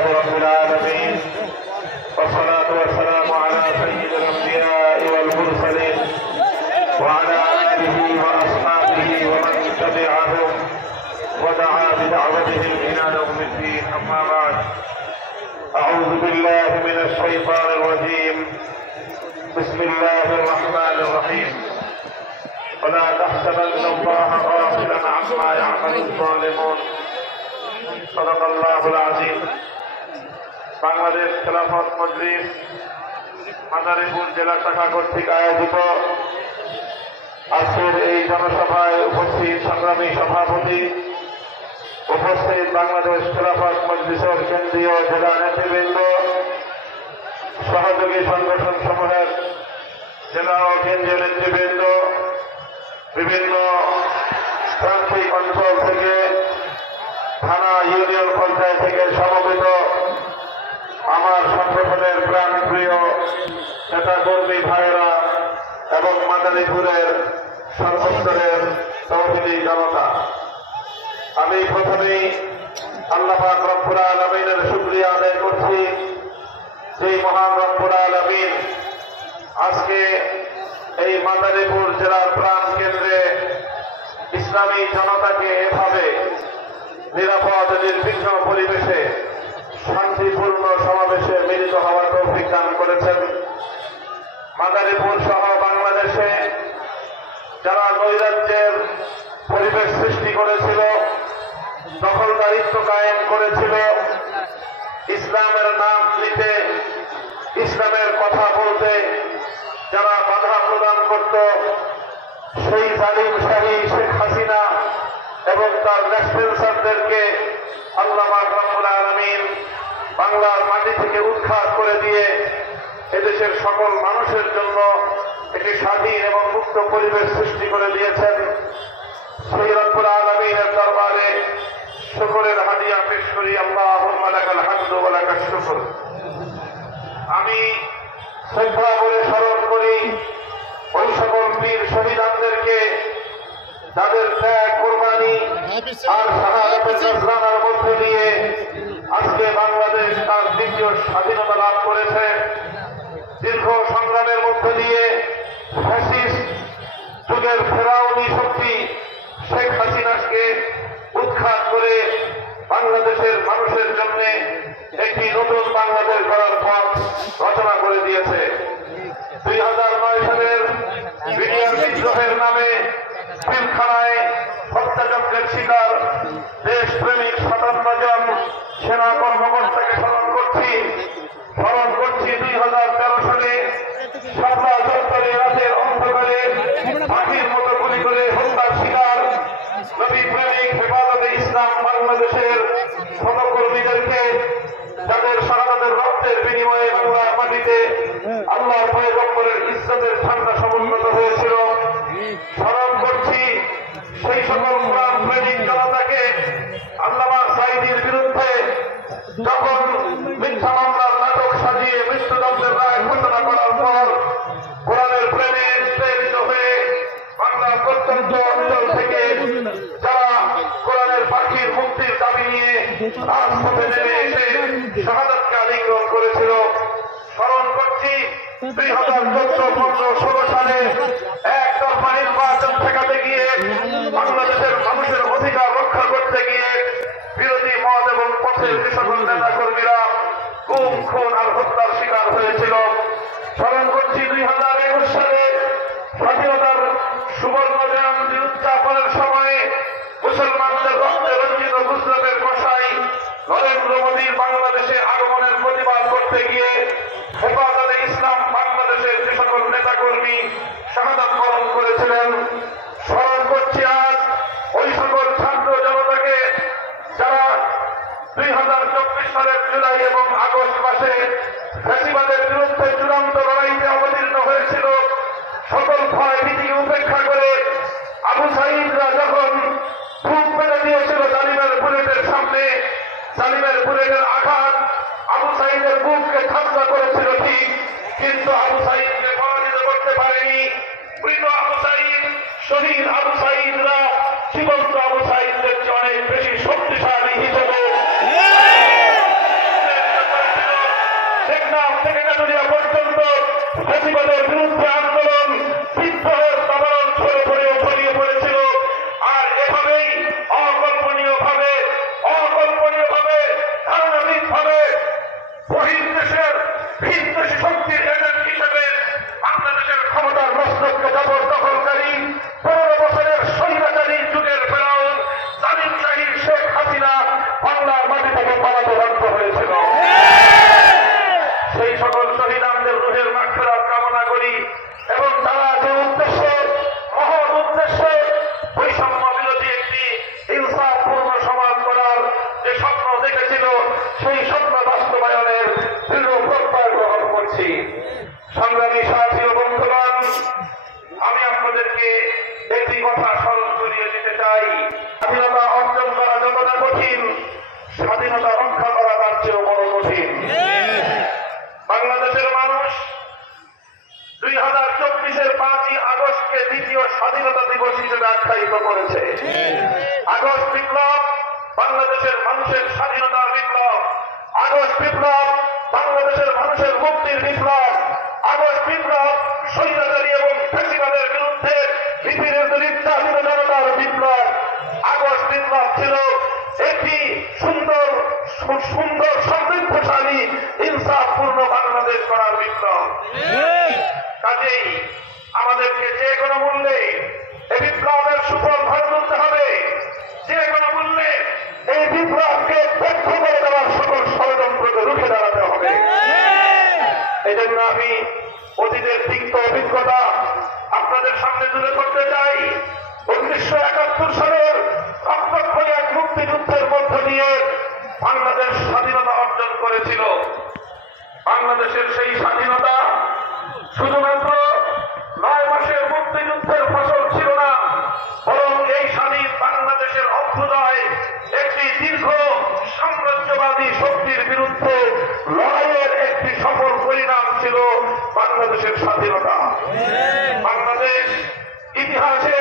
لله رب العالمين والصلاة والسلام على سيد الأنبياء والمرسلين وعلى آله وأصحابه ومن تبعهم ودعا بدعوتهم إلى يوم الدين. أما بعد، أعوذ بالله من الشيطان الرجيم. بسم الله الرحمن الرحيم. ولا تحسبن الله غافلا عما يعمل الظالمون. صدق الله العظيم. বাংলাদেশ খেলাফত মজলিস মাদারীপুর জেলা শাখা কর্তৃক আয়োজিত আজকের এই জনসভায় উপস্থিত সংগ্রামী সভাপতি, উপস্থিত বাংলাদেশ খেলাফত মজলিসের কেন্দ্রীয় জেলা নেতৃবৃন্দ, সহযোগী সংগঠন সমূহের জেলা ও কেন্দ্রীয় নেতৃবৃন্দ, বিভিন্ন প্রান্তিক অঞ্চল থেকে, থানা, ইউনিয়ন পর্যায় থেকে সমবেত আমার সংগঠনের প্রাণপ্রিয় নেতাকর্মী ভাইয়েরা এবং মাদারীপুরের সর্বস্তরের তৌহিদি জনতা, আমি প্রথমেই আল্লাহ পাক রব্বুল আলামিনের শুকরিয়া আদায় করছি। সেই মহান রব্বুল আলামিন আজকে এই মাদারীপুর জেলার প্রাণ কেন্দ্রে ইসলামী জনতাকে এভাবে নিরাপদ নির্বিঘ্ন পরিবেশে শান্তিপূর্ণ সমাবেশে মিলিত হওয়ার তৌফিক দান করেছেন। মাদারীপুর সহ বাংলাদেশে যারা নৈরাজ্যের পরিবেশ সৃষ্টি করেছিল, দখলদারিত্ব কায়েম করেছিল, ইসলামের নাম নিতে, ইসলামের কথা বলতে যারা বাধা প্রদান করত, সেই জালিম শাহী শেখ হাসিনা এবং তার লেফটেন্যান্টদেরকে আল্লাহ পাক রব্বুল আলামিন বাংলার মাটি থেকে উৎখাত করে দিয়ে এদেশের সকল মানুষের জন্য একটি স্বাধীন এবং মুক্ত পরিবেশ সৃষ্টি করে দিয়েছেন। সেই রব্বুল আলামিনের দরবারে শুকরের হাদিয়া পেশ করি। আল্লাহুম্মা লাকাল হামদু ওয়া লাকাশ শুকর। আমি শ্রদ্ধা করে স্মরণ করি ওই সকল বীর শহীদদেরকে যাদের ত্যাগ, কোরবানি আর শাহাদাতের নজরানার মধ্যে দিয়ে আজকে বাংলাদেশ তার দ্বিতীয় স্বাধীনতা লাভ করেছে। দীর্ঘ সংগ্রামের মধ্যে দিয়ে ফ্যাসিস্ট যুগের ফেরাউনি শক্তি শেখ হাসিনাকে উৎখাত করে বাংলাদেশের মানুষের জন্য একটি নতুন বাংলাদেশ গড়ার পথ রচনা করে দিয়েছে। 2009 সালের বিডিআর বিদ্রোহের নামে পিলখানায় হত্যাযজ্ঞের শিকার দেশপ্রেমিক 57 জন সেনা কর্মকর্তাকে স্মরণ করছি। 2013 সালে শাপলা চত্বরে রাতের অন্ধকারে পাখির মতো গুলি করে হত্যার শিকার নবী প্রেমিক হেফাজতে ইসলাম বাংলাদেশের সহকর্মীদেরকে, যাদের শাহাদাতের রক্তের বিনিময়ে বাংলার মাটিতে আল্লাহর পয়গম্বরের ইজ্জতের ঠান্ডা সমুন্নত হয়েছিল, স্মরণ করছি। সেই সকল কোরআন প্রেমিক জনতাকে আল্লামা সাঈদীর বিরুদ্ধে যখন মিথ্যা মামলার নাটক সাজিয়ে মৃত্যুদণ্ডের রায় ঘোষণা করার পর কোরআনের প্রেমে প্রেরিত হয়ে বাংলার প্রত্যন্ত অঞ্চল থেকে যারা কোরআনের পাখির মুক্তির দাবি নিয়ে রাজপথে নেমে এসে শাহাদাতকে আলিঙ্গন করেছিল, স্মরণ করছি। 2014-15-16 সালে একতরফা নির্বাচন ঠেকাতে গিয়ে বাংলাদেশের মানুষের অধিকার রক্ষা করতে গিয়ে বিরোধী মত এবং পথের যে সকল নেতা কর্মীরা গুম, খুন আর হত্যার শিকার হয়েছিল। স্মরণ করছি 2021 সালে স্বাধীনতার সুবর্ণ জয়ন্তী উদযাপনের সময়ে মুসলমানদের রক্তে রঞ্জিত গুজরাটের কসাই নরেন্দ্র মোদীর বাংলাদেশে আগমনের প্রতিবাদ করতে গিয়ে হেফাজতে ইসলাম বাংলাদেশের যে সকল নেতাকর্মী শাহাদাত বরণ করেছিলেন। স্মরণ করছি আজ ওই সকল ছাত্র জনতাকে যারা 2024 সালের জুলাই এবং আগস্ট মাসে ফ্যাসিবাদের বিরুদ্ধে চূড়ান্ত লড়াইতে অবতীর্ণ হয়েছিল। সকল ভয় ভীতিকে উপেক্ষা করে আবু সাঈদরা যখন বুক পেতে দিয়েছিল জালিমের বুলেটের সামনে, জালিমের বুলেটের আঘাত আবু সাঈদের বুককে ঠান্ডা করেছিল ঠিক, কিন্তু আবু সাঈদকে পরাজিত করতে পারেনি। মৃত আবু সাঈদ, শহীদ আবু সাঈদরা জীবন্ত আবু সাঈদদের চেয়ে অনেক বেশি শক্তিশালী হিসেবে ফ্যাসিবাদের বিরুদ্ধে আন্দোলন বিদ্রোহের তামারণ ছড়িয়ে পড়েছিল। আর এভাবেই অকল্পনীয় ভাবে ধারণাবিকভাবে বহির্দেশের ভিনদেশী শক্তির এজেন্ট হিসেবে বাংলাদেশের ক্ষমতার মস্তককে জবরদখলকারী 15 বছরের স্বৈরাচারী যুগের ফেরাউন জালিম শাহী শেখ হাসিনা বাংলার মাটি থেকে পালাতে বাধ্য হয়েছিল। সেই সকল শহীদানদের রুহের মাগফিরাত কামনা করি এবং তারা যে উদ্দেশ্যে মহৎ উদ্দেশ্যে বৈষম্য বিরোধী একটি ইনসাফপূর্ণ সমাজ গড়ার যে স্বপ্ন দেখেছিল সেই স্বপ্ন বাস্তবায়নের দৃঢ় প্রত্যয় গ্রহণ করছি। সংগ্রামী সাথী ও বন্ধুগণ, আমি আপনাদেরকে একটি কথা স্মরণ করিয়ে দিতে চাই। স্বাধীনতা অর্জন করা যতটা কঠিন, স্বাধীনতা রক্ষা করা তার চেয়েও বড় কঠিন। বাংলাদেশের মানুষ 2024-এর 5ই আগস্টকে দ্বিতীয় স্বাধীনতা দিবস হিসেবে আখ্যায়িত করেছে। আগস্ট বিপ্লব বাংলাদেশের মানুষের স্বাধীনতার বিপ্লব, আগস্ট বিপ্লব বাংলাদেশের মানুষের মুক্তির বিপ্লব, আগস্ট বিপ্লব স্বৈরাচারী এবং ফ্যাসিবাদের বিরুদ্ধে নির্যাতিত জনতার বিপ্লব। আগস্ট বিপ্লব ছিল একটি সুন্দর সমৃদ্ধশালী ইনসাফপূর্ণ বাংলাদেশ করার বিপ্লব। কাজেই আমাদেরকে যে কোনো মূল্যে এই বিপ্লবের সুফল ভরে তুলতে হবে, যে কোনো মূল্যে এই বিপ্লবকে ব্যর্থ করে দেওয়ার সকল ষড়যন্ত্রকে রুখে দাঁড়াতে হবে। এই জন্য আমি অতীতের তিক্ত অভিজ্ঞতা আপনাদের সামনে তুলে ধরতে চাই। 1971 সালের রক্তক্ষয়ী এক মুক্তিযুদ্ধের মধ্য দিয়ে বাংলাদেশ স্বাধীনতা অর্জন করেছিল। বাংলাদেশের সেই স্বাধীনতা শুধুমাত্র 9 মাসের মুক্তিযুদ্ধের ফসল ছিল না, বরং এই স্বাধীন বাংলাদেশের অভ্যুদয় একটি দীর্ঘ সাম্রাজ্যবাদী শক্তির বিরুদ্ধে লড়াইয়ের একটি সফল পরিণাম ছিল বাংলাদেশের স্বাধীনতা। বাংলাদেশ ইতিহাসে